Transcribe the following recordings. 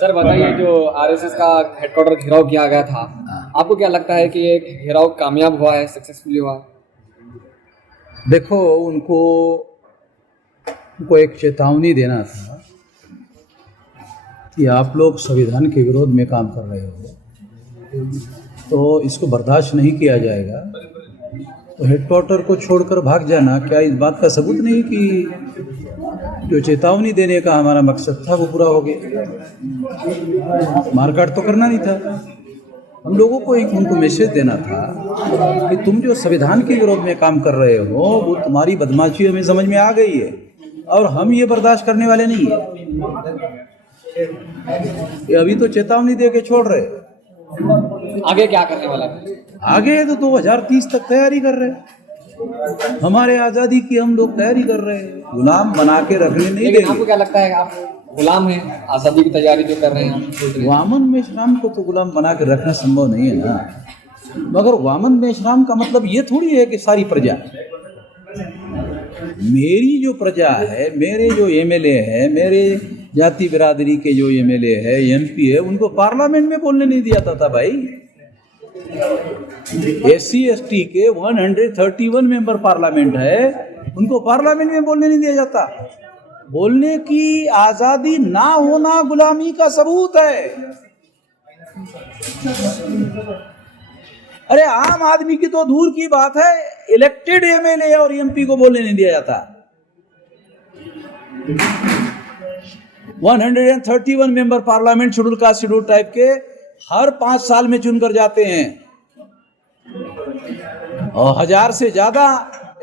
Sir बताइए, जो RSS का हेडक्वार्टर घेराव किया गया था, आपको क्या लगता है कि ये घेराव कामयाब हुआ है, सक्सेसफुली हुआ? देखो, उनको एक चेतावनी देना था कि आप लोग संविधान के विरोध में काम कर रहे हो, तो इसको बर्दाश्त नहीं किया जाएगा। तो हेडक्वार्टर को छोड़कर भाग जाना क्या इस बात का सबूत नहीं कि जो चेतावनी देने का हमारा मकसद था वो पूरा हो गया? मारकाट तो करना नहीं था। हम लोगों को एक उनको मैसेज देना था कि तुम जो संविधान के विरोध में काम कर रहे हो वो तुम्हारी बदमाशी हमें समझ में आ गई है और हम ये बर्दाश्त करने वाले नहीं है। ये अभी तो चेतावनी दे के छोड़ रहे, आगे क्या करने वाला है? आगे तो 2030 तक तैयारी कर रहे। हमारे आज़ादी की हम लोग तैयारी कर रहे हैं, गुलाम बना के रखने नहीं लेकिन देंगे। आपको क्या लगता है, आप गुलाम हैं? आज़ादी की तैयारी जो कर रहे हैं, वामन मेश्राम को तो गुलाम बना के रखना संभव नहीं है ना। मगर वामन मेश्राम का मतलब ये थोड़ी है कि सारी प्रजा, मेरी जो प्रजा है, मेरे जो एमएलए है, मेरे जाति बिरादरी के जो एमएलए है, एमपी है, उनको पार्लियामेंट में बोलने नहीं दिया था भाई। एससी एसटी के 131 मेंबर पार्लियामेंट है, उनको पार्लियामेंट में बोलने नहीं दिया जाता। बोलने की आजादी ना होना गुलामी का सबूत है। अरे आम आदमी की तो दूर की बात है, इलेक्टेड एमएलए और एमपी को बोलने नहीं दिया जाता। 131 member parliament schedule caste schedule type के हर 5 साल में चुनकर जाते हैं और 1000 से ज्यादा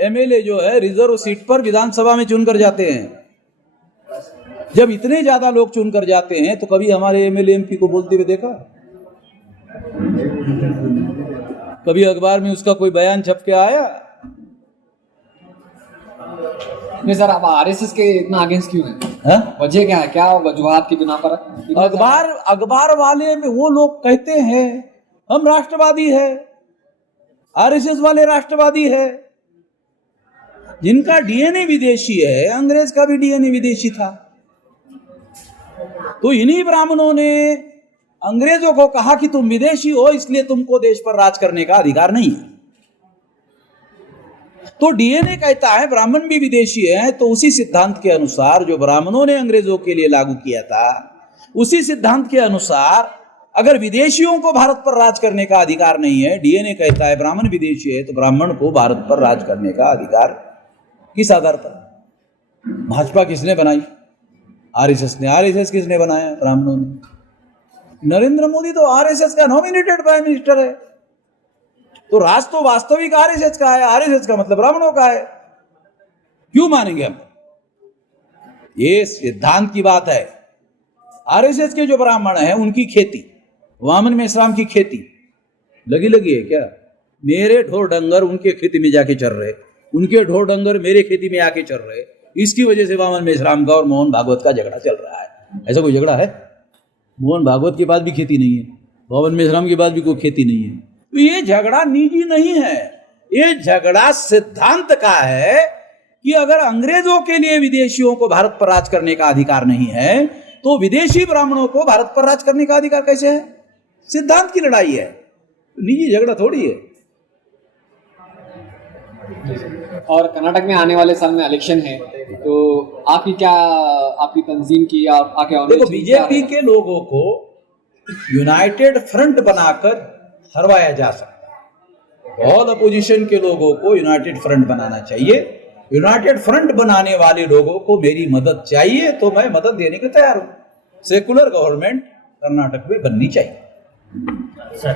एमएलए जो है रिजर्व सीट पर विधानसभा में चुनकर जाते हैं। जब इतने ज्यादा लोग चुनकर जाते हैं तो कभी हमारे एमएलए एमपी को बोलते हुए देखा? कभी अखबार में उसका कोई बयान छप के आया? नहीं सर, आप आरएसएस के इतना अगेंस्ट क्यों हैं? वजह क्या है? क्या वजूहात की बिना पर? अखबार वाले में वो लोग कहते हैं हम राष्ट्रवादी है, आरएसएस वाले राष्ट्रवादी है। जिनका डीएनए विदेशी है, अंग्रेज का भी डीएनए विदेशी था, तो इन्हीं ब्राह्मणों ने अंग्रेजों को कहा कि तुम विदेशी हो इसलिए तुमको देश पर राज करने का अधिकार नहीं है। तो डीएनए कहता है ब्राह्मण भी विदेशी है, तो उसी सिद्धांत के अनुसार जो ब्राह्मणों ने अंग्रेजों के लिए लागू किया था, उसी सिद्धांत के अनुसार अगर विदेशियों को भारत पर राज करने का अधिकार नहीं है, डीएनए कहता है ब्राह्मण विदेशी है, तो ब्राह्मण को भारत पर राज करने का अधिकार किस आधार पर? भाजपा किसने बनाई? आरएसएस ने। आरएसएस किसने बनाया? ब्राह्मणों ने। नरेंद्र मोदी तो आरएसएस का नॉमिनेटेड प्राइम मिनिस्टर है, तो राज तो वास्तविक आरएसएस का है। आरएसएस का मतलब ब्राह्मणों का है। क्यों मानेंगे हम? ये सिद्धांत की बात है। आरएसएस के जो ब्राह्मण हैं उनकी खेती, वामन मेश्राम की खेती लगी है क्या? मेरे ढोर डंगर उनके खेती में जाके चल रहे, उनके ढोर डंगर मेरे खेती में आके चल रहे। इसकी वजह से वामन मेश्राम का और मोहन भागवत का झगड़ा चल रहा है। ऐसा कोई झगड़ा है? मोहन भागवत के बाद भी खेती नहीं है, वामन मेश्राम के बाद भी कोई खेती नहीं है। तो ये झगड़ा निजी नहीं है, ये झगड़ा सिद्धांत का है कि अगर अंग्रेजों के लिए विदेशियों को भारत पर राज करने का अधिकार नहीं है, तो विदेशी ब्राह्मणों को भारत पर राज करने का अधिकार कैसे है? सिद्धांत की लड़ाई है, निजी झगड़ा थोड़ी है। और कर्नाटक में आने वाले साल में इलेक्शन है, तो आपकी तंजीम की या आगे देखो, बीजेपी के लोगों को यूनाइटेड फ्रंट बनाकर हरवाया जा सकता है। ऑल अपोजिशन के लोगों को यूनाइटेड फ्रंट बनाना चाहिए। यूनाइटेड फ्रंट बनाने वाले लोगों को मेरी मदद चाहिए, तो मैं मदद देने के तैयार हूं। सेकुलर गवर्नमेंट कर्नाटक में बननी चाहिए। सर,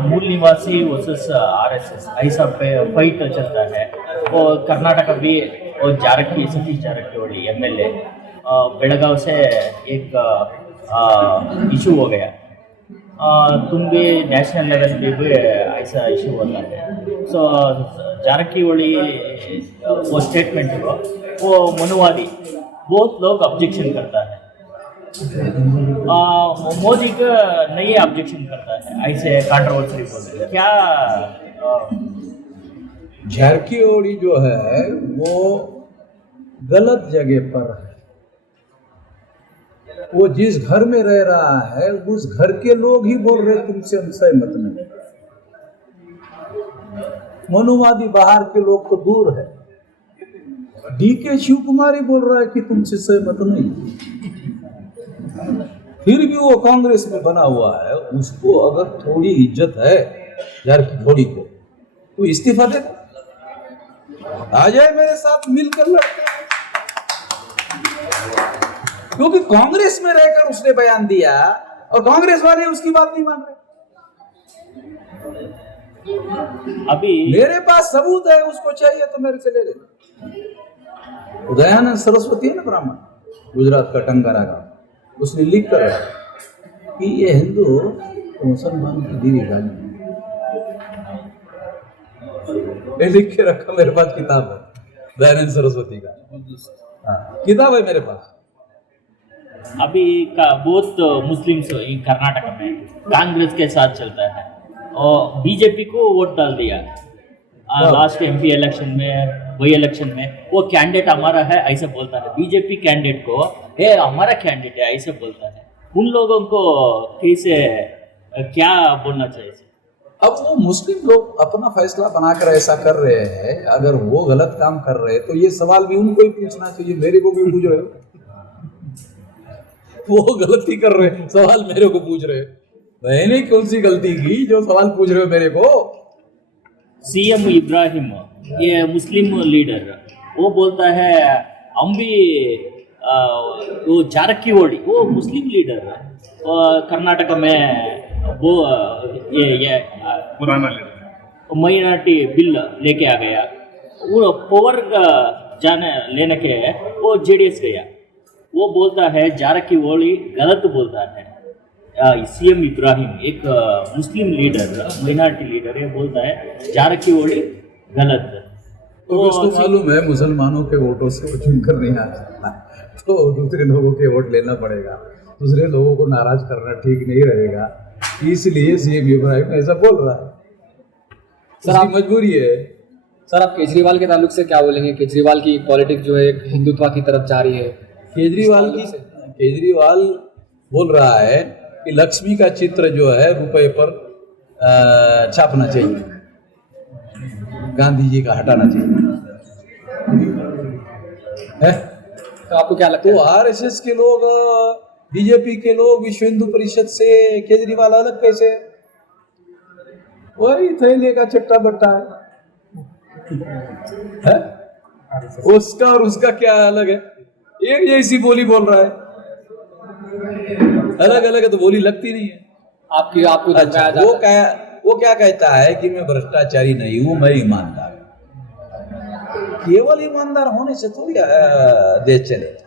मूल निवासी वर्सेस आरएसएस ऐसा फाइट चलता है। वो कर्नाटक भी और सतीश जारकिहोली एमएलए बेलगांव से एक इशू हो गया। तुम भी नेशनल लेवल पे भी ऐसा इशू होता है। सो जारकिहोली वो स्टेटमेंट वो मनुवादी बहुत लोग ऑब्जेक्शन करता है। मोदी का नहीं ऑब्जेक्शन करता है, ऐसे कंट्रोवर्सी बोलते हैं क्या? जारकिहोली जो है वो गलत जगह पर है। वो जिस घर में रह रहा है उस घर के लोग ही बोल रहे तुमसे हम सहमत नहीं। मनुवादी बाहर के लोग तो दूर है। डीके शिव कुमार ही बोल रहा है कि तुमसे सहमत नहीं, फिर भी वो कांग्रेस में बना हुआ है। उसको अगर थोड़ी इज्जत है यार की थोड़ी को, तो इस्तीफा दे, आ जाए मेरे साथ मिलकर लड़ते। क्योंकि कांग्रेस में रहकर उसने बयान दिया और कांग्रेस वाले उसकी बात नहीं मान रहे। अभी मेरे पास सबूत है, उसको चाहिए तो मेरे से ले ले। दयानंद सरस्वती है ना ब्राह्मण, गुजरात का टंकारा गांव, उसने लिख कर रखा कि ये हिंदू तो मुसलमान की दीदी गाली, ये लिख के रखा। मेरे पास किताब है दयानंद सरस्वती का, किताब है मेरे पास। अभी का बहुत मुस्लिम्स कर्नाटक में कांग्रेस के साथ चलता है और बीजेपी को वोट डाल दिया। लास्ट एमपी इलेक्शन में, वही इलेक्शन में वो कैंडिडेट हमारा है ऐसे बोलता है, बीजेपी कैंडिडेट को ये हमारा कैंडिडेट है ऐसे बोलता है। उन लोगों को कैसे क्या बोलना चाहिए? अब वो मुस्लिम लोग अपना फैसला बनाकर ऐसा कर रहे हैं, अगर वो गलत काम कर रहे हैं तो ये सवाल भी उनको ही पूछना चाहिए, मेरे को क्यों पूछ रहे हो? वो गलती कर रहे हैं, सवाल मेरे को पूछ रहे हो। मैंने कौन सी गलती की जो सवाल पूछ रहे हो मेरे को? सीएम इब्राहिम, ये मुस्लिम लीडर, वो बोलता है हम भी वो जारकीहोली, वो मुस्लिम लीडर कर्नाटक में वो ये पुराना लीडर माइनॉरिटी बिल लेके आ गया। वो पावर जाने लेने के वो जेडीएस गया। वो बोलता है जारकीहोली गलत बोलता है। सीएम इब्राहिम एक मुस्लिम लीडर, माइनॉरिटी लीडर है, बोलता है जारकीहोली गलत। तो उसको मालूम है मुसलमानों के वोटों से वो चुनकर नहीं आ सकता, तो दूसरे लोगों के वोट लेना पड़ेगा। दूसरे लोगों को नाराज करना ठीक नहीं रहेगा, इसलिए सीएम इब्राहिम ऐसा बोल रहा है। सर आप मजबूरी है। सर आप केजरीवाल के ताल्लुक से क्या बोलेंगे? केजरीवाल की पॉलिटिक्स जो है एक हिंदुत्व की तरफ जा रही है। केजरीवाल बोल रहा है कि लक्ष्मी का चित्र जो है रुपए पर छापना चाहिए, गांधी जी का हटाना चाहिए है? तो आपको क्या लगता है? तो आरएसएस के लोग, बीजेपी के लोग, विश्व हिंदू परिषद से केजरीवाल अलग कैसे? वही थैले का चट्टा बट्टा है? उसका और उसका क्या अलग है? एक जैसी बोली बोल रहा है, अलग अलग है तो बोली लगती नहीं है। आपको अच्छा, वो क्या कहता है कि मैं भ्रष्टाचारी नहीं हूं, मैं ईमानदार हूं। केवल ईमानदार होने से थोड़ी देश चलेगा।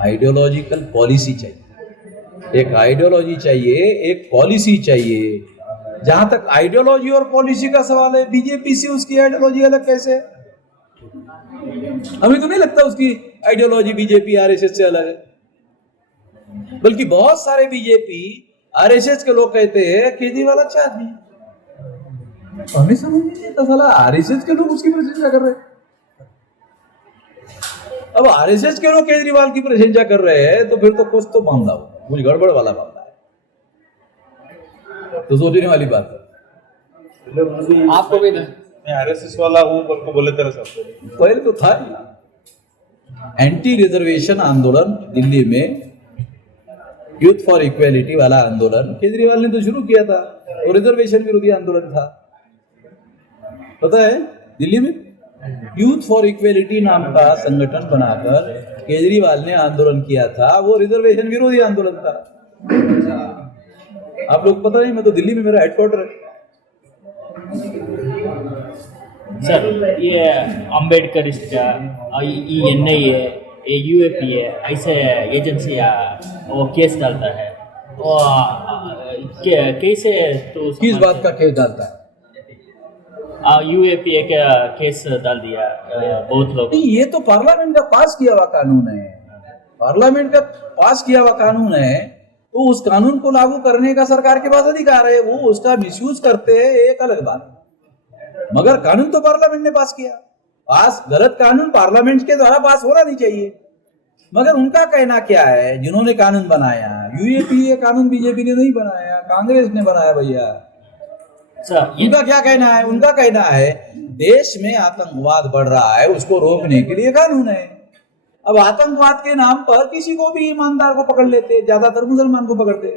आइडियोलॉजिकल पॉलिसी चाहिए, एक आइडियोलॉजी चाहिए, एक पॉलिसी चाहिए। जहां तक आइडियोलॉजी और पॉलिसी का सवाल है, बीजेपी से उसकी आइडियोलॉजी अलग कैसे? हमें तो नहीं लगता उसकी आइडियोलॉजी बीजेपी आरएसएस से अलग है। बल्कि बहुत सारे बीजेपी आरएसएस के लोग कहते हैं केजरीवाल अच्छा आदमी है। हमें समझ नहीं आता साला आरएसएस के लोग उसकी प्रशंसा कर रहे हैं। अब आरएसएस के लोग केजरीवाल की प्रशंसा कर रहे हैं तो फिर तो कुछ तो मामला हो, कुछ गड़बड़ वाला मामला है। तो सोचने वाली बात है। आपको भी मैं आरएसएस वाला हूँ बोले तेरे साथ पहले तो था एंटी रिजर्वेशन आंदोलन दिल्ली में, यूथ फॉर इक्वेलिटी वाला आंदोलन केजरीवाल ने तो शुरू किया था, और रिजर्वेशन विरोधी आंदोलन था। पता है दिल्ली में यूथ फॉर इक्वेलिटी नाम का संगठन बनाकर केजरीवाल ने आंदोलन किया था, वो रिजर्वेशन विरोधी आंदोलन था। आप लोग पता नहीं, मैं तो दिल्ली में मेरा हेडक्वार्टर है। सर ये अम्बेडकरिस्ट, एनआईए, यूएपीए ऐसे एजेंसियाँ वो केस डालता है, कैसे? तो किस बात का केस डालता है? यूएपीए का केस डाल दिया बहुत लोग। नहीं, ये तो पार्लियामेंट का पास किया हुआ कानून है। पार्लियामेंट का पास किया हुआ कानून है, तो उस कानून को लागू करने का सरकार के पास अधिकार है। वो उसका मिसयूज करते हैं, एक अलग बात है। मगर कानून तो पार्लियामेंट ने पास किया। पास गलत कानून पार्लियामेंट के द्वारा पास होना नहीं चाहिए। मगर उनका कहना क्या है, जिन्होंने कानून बनाया, यूएपी ये कानून बीजेपी ने नहीं बनाया, कांग्रेस ने बनाया भैया। सर ये उनका क्या कहना है? उनका कहना है देश में आतंकवाद बढ़ रहा है, उसको रोकने के लिए कानून है। अब आतंकवाद के नाम पर किसी को भी ईमानदार को पकड़ लेते, ज्यादातर मुसलमान को पकड़ते,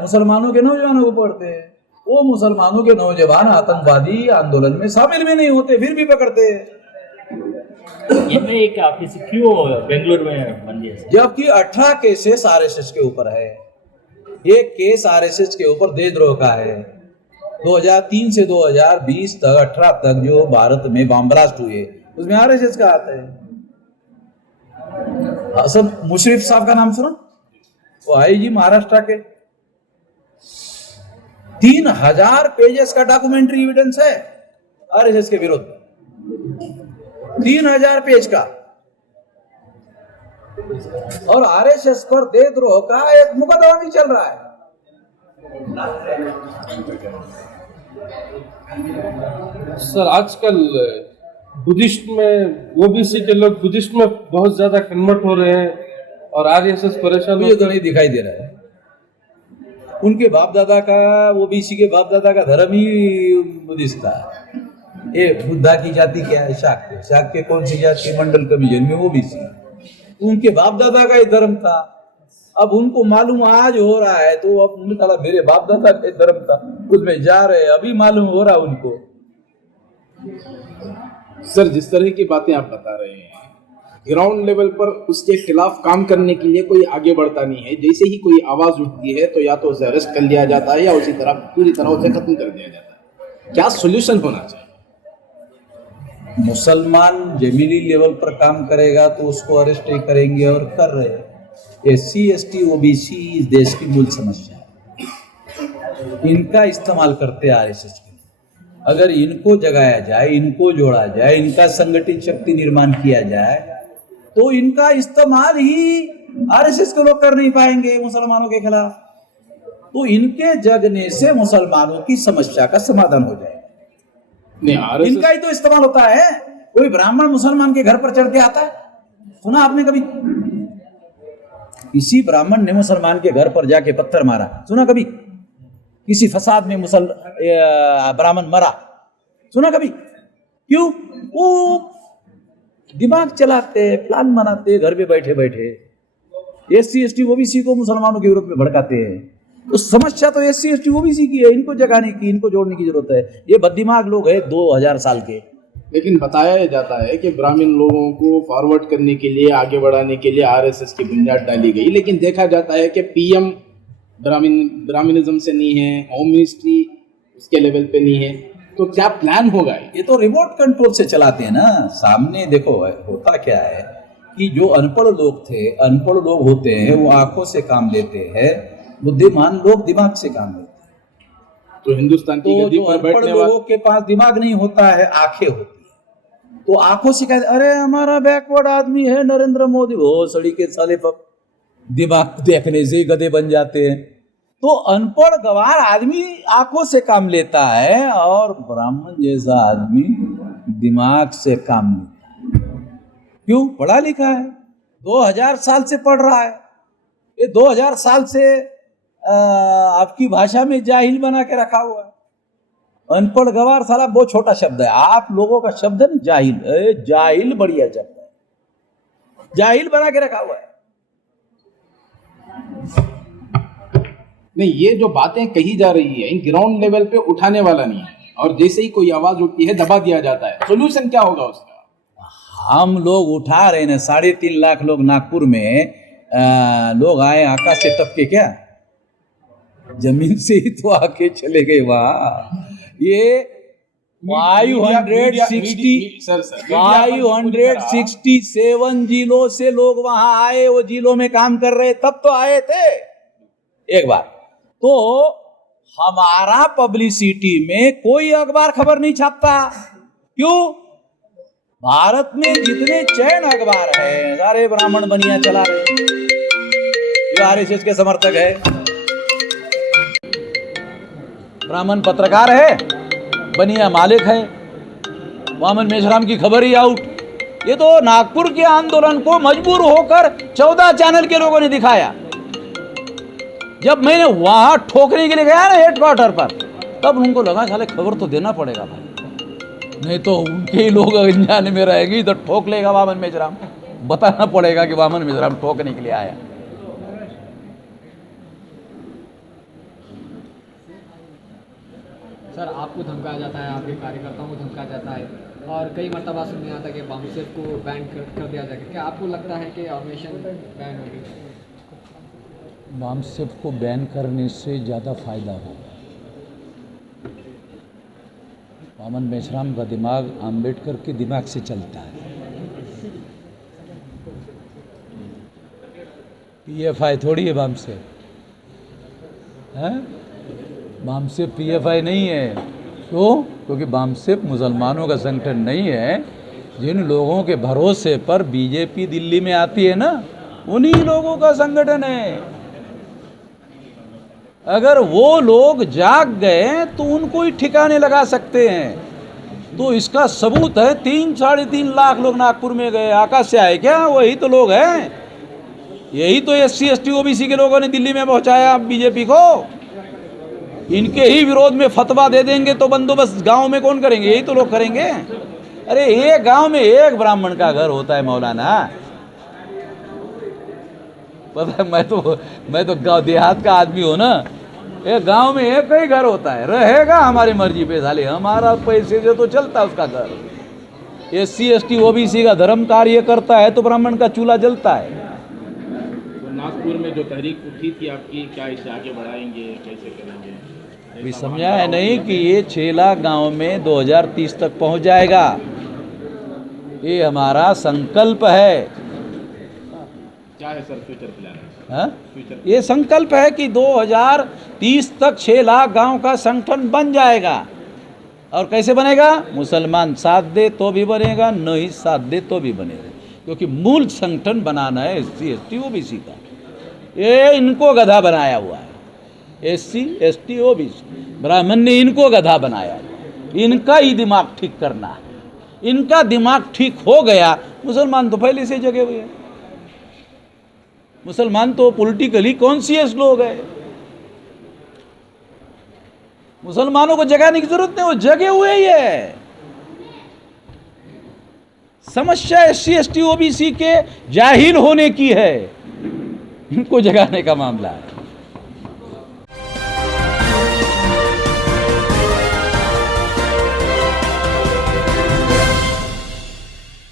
मुसलमानों के नौजवानों को पकड़ते हैं। वो मुसलमानों के नौजवान आतंकवादी आंदोलन में शामिल भी नहीं होते, फिर भी पकड़ते हैं। इनमें एक ऑफिस क्यों बेंगलुरु में बन गया सर? जबकि 18 केसेस आरएसएस के ऊपर है। एक केस आरएसएस के ऊपर देशद्रोह का है। 2003 से 2020 तक 18 तक जो भारत में बम ब्लास्ट हुए उसमें आरएसएस का आता है। हसन मुशर्रफ साहब का नाम सुना? वो आईजी महाराष्ट्र के। 3000 पेजेस का डॉक्यूमेंट्री एविडेंस है आरएसएस के विरुद्ध, 3000 पेज का। और आरएसएस पर देशद्रोह का एक मुकदमा भी चल रहा है। सर आजकल बुद्धिस्ट में ओबीसी के लोग बुद्धिस्ट में बहुत ज्यादा कन्वर्ट हो रहे हैं और आरएसएस परेशान मुझे तो नहीं दिखाई दे रहा है। उनके बाप दादा का, ओबीसी के बाप दादा का धर्म ही बुद्धिस्ट था। ये बुद्धा की जाति क्या है? शाक्य। शाक्य कौन सी जाति? मंडल कमीजन में ओबीसी। उनके बाप दादा का ही धर्म था। अब उनको मालूम आज हो रहा है तो अब उन्होंने कहा मेरे बाप दादा का धर्म था, उसमें जा रहे हैं, अभी मालूम हो रहा उनको। सर जिस तरह की बातें आप बता रहे हैं, ग्राउंड लेवल पर उसके खिलाफ काम करने के लिए कोई आगे बढ़ता नहीं है। जैसे ही कोई आवाज उठती है तो या तो उसे अरेस्ट कर लिया जाता है या उसी तरह पूरी तरह उसे खत्म कर दिया जाता है। क्या सोल्यूशन होना चाहिए? मुसलमान जमीनी लेवल पर काम करेगा तो उसको अरेस्ट नहीं करेंगे, और कर रहे हैं। SC ST OBC इस देश की मूल समस्या है। इनका इस्तेमाल करते हैं आरएसएस के। अगर इनको जगाया जाए, इनको जोड़ा जाए, इनका संगठित शक्ति निर्माण किया जाए तो इनका इस्तेमाल ही आरएसएस के लोग कर नहीं पाएंगे मुसलमानों के खिलाफ। तो इनके जगने से मुसलमानों की समस्या का समाधान हो जाएगा। नहीं, आरएसएस इनका ही तो इस्तेमाल होता है। कोई ब्राह्मण मुसलमान के घर पर चढ़ के आता है? सुना आपने कभी? किसी ब्राह्मण ने मुसलमान के घर पर जाके पत्थर मारा, सुना कभी? किसी फसाद में ब्राह्मण मरा, सुना कभी? क्यों? वो दिमाग चलाते, प्लान बनाते घर पे बैठे बैठे। SC ST OBC को मुसलमानों के विरोध में भड़काते हैं। तो समस्या तो SC ST OBC की है, इनको जगाने की, इनको जोड़ने की जरूरत है। ये बददिमाग लोग हैं 2000 साल के। लेकिन बताया जाता है कि ब्राह्मण लोगों को फॉरवर्ड करने के लिए, आगे बढ़ाने के लिए आरएसएस की बुनियाद डाली गई। लेकिन देखा जाता है कि पीएम ब्राह्मणिज्म से नहीं है, होम मिनिस्ट्री उसके लेवल पे नहीं है। तो क्या प्लान होगा? ये तो रिमोट कंट्रोल से चलाते हैं ना। सामने देखो होता क्या है कि जो अनपढ़ लोग थे, अनपढ़ लोग होते हैं वो आंखों से काम लेते हैं, बुद्धिमान लोग दिमाग से काम लेते हैं। तो हिंदुस्तान की तो गद्दी जो पर अनपढ़ बैठने लोगों के पास दिमाग नहीं होता है, आंखें होती है। तो आंखों से कहते अरे हमारा बैकवर्ड आदमी है नरेंद्र मोदी, वो सड़ी के साले पर दिमाग देखने से ही गधे बन जाते हैं। तो अनपढ़ गवार आदमी आंखों से काम लेता है और ब्राह्मण जैसा आदमी दिमाग से काम लेता है। क्यों? पढ़ा लिखा है, 2000 साल से पढ़ रहा है। ये 2000 साल से आपकी भाषा में जाहिल बना के रखा हुआ है। अनपढ़ गवार साला बहुत छोटा शब्द है। आप लोगों का शब्द है ना जाहिल। जाहिल बढ़िया शब्द है, जाहिल बना के रखा हुआ है। नहीं, ये जो बातें कही जा रही है ग्राउंड लेवल पे उठाने वाला नहीं है, और जैसे ही कोई आवाज उठती है दबा दिया जाता है। सोल्यूशन क्या होगा उसका? हम लोग उठा रहे हैं। 3.5 लाख लोग नागपुर में लोग आए आकाश से टपके, क्या जमीन से ही तो आके चले गए वहां। ये 567 जिलों से लोग वहां आए, वो जिलों में काम कर रहे, तब तो आए थे एक बार। तो हमारा पब्लिसिटी में कोई अखबार खबर नहीं छापता। क्यों? भारत में जितने चैन अखबार है सारे ब्राह्मण बनिया चला रहे, जो आरएसएस के समर्थक है। ब्राह्मण पत्रकार है, बनिया मालिक है। वामन मेश्राम की खबर ही आउट, ये तो नागपुर के आंदोलन को मजबूर होकर 14 चैनल के लोगों ने दिखाया। जब मैंने वहां ठोकने के लिए गया ना हेडक्वार्टर पर, तब उनको लगा साले खबर तो देना पड़ेगा भाई, नहीं तो उनके ही लोग अनजाने में रहेंगे तो ठोक लेगा वामन मेश्राम। बताना पड़ेगा कि वामन मेश्राम ठोकने के लिए आया। सर आपको धमकाया जाता है, आपके कार्यकर्ताओं को धमकाया जाता है और कई मरतबा सुनने आता है कि बामसेफ को बैन कर दिया जाएगा। क्या आपको लगता है कि ऑर्गेनाइजेशन बैन होगी? बामसेफ को बैन करने से ज़्यादा फायदा होगा। वामन मेश्राम का दिमाग आम्बेडकर के दिमाग से चलता है। पीएफआई थोड़ी है बामसेफ, है बामसेफ पीएफआई नहीं है। क्यों? क्योंकि बामसेफ मुसलमानों का संगठन नहीं है। जिन लोगों के भरोसे पर बीजेपी दिल्ली में आती है ना, उन्हीं लोगों का संगठन है। अगर वो लोग जाग गए तो उनको ही ठिकाने लगा सकते हैं। तो इसका सबूत है 3-3.5 लाख लोग नागपुर में गए। आकाश से आए क्या? वही तो लोग हैं। यही तो SC ST OBC के लोगों ने दिल्ली में पहुंचाया बीजेपी को। इनके ही विरोध में फतवा दे देंगे तो बंदोबस्त गांव में कौन करेंगे? यही तो लोग करेंगे। अरे एक गांव में एक ब्राह्मण का घर होता है मौलाना। पता है, मैं तो गांव देहात का आदमी हूं ना। एक गांव में एक ही घर होता है, रहेगा हमारी मर्जी पे। साले हमारा पैसे से तो चलता है उसका घर। SC ST OBC का धर्म कार्य करता है तो ब्राह्मण का चूल्हा जलता है। तो नागपुर में जो तहरीक उठी थी आपकी, क्या इसे आगे बढ़ाएंगे, कैसे करेंगे? अभी समझा है नहीं कि ये 6 लाख गाँव में 2030 तक पहुंच जाएगा। ये हमारा संकल्प है। क्या है सर फ्यूचर प्लान? ये संकल्प है कि 2030 तक 6 लाख गांव का संगठन बन जाएगा। और कैसे बनेगा? मुसलमान साथ दे तो भी बनेगा, नहीं साथ दे तो भी बनेगा। क्योंकि मूल संगठन बनाना है SC ST OBC का। ये इनको गधा बनाया हुआ है। SC ST OBC ब्राह्मण ने इनको गधा बनाया है। इनका ही दिमाग ठीक करना है। इनका दिमाग ठीक हो गया, मुसलमान तो पहले से जगे हुए हैं। मुसलमान तो पॉलिटिकली कॉन्शियस लोग हैं। मुसलमानों को जगाने की जरूरत नहीं, वो जगे हुए ही है। समस्या SC ST OBC के जाहिल होने की है, इनको जगाने का मामला है।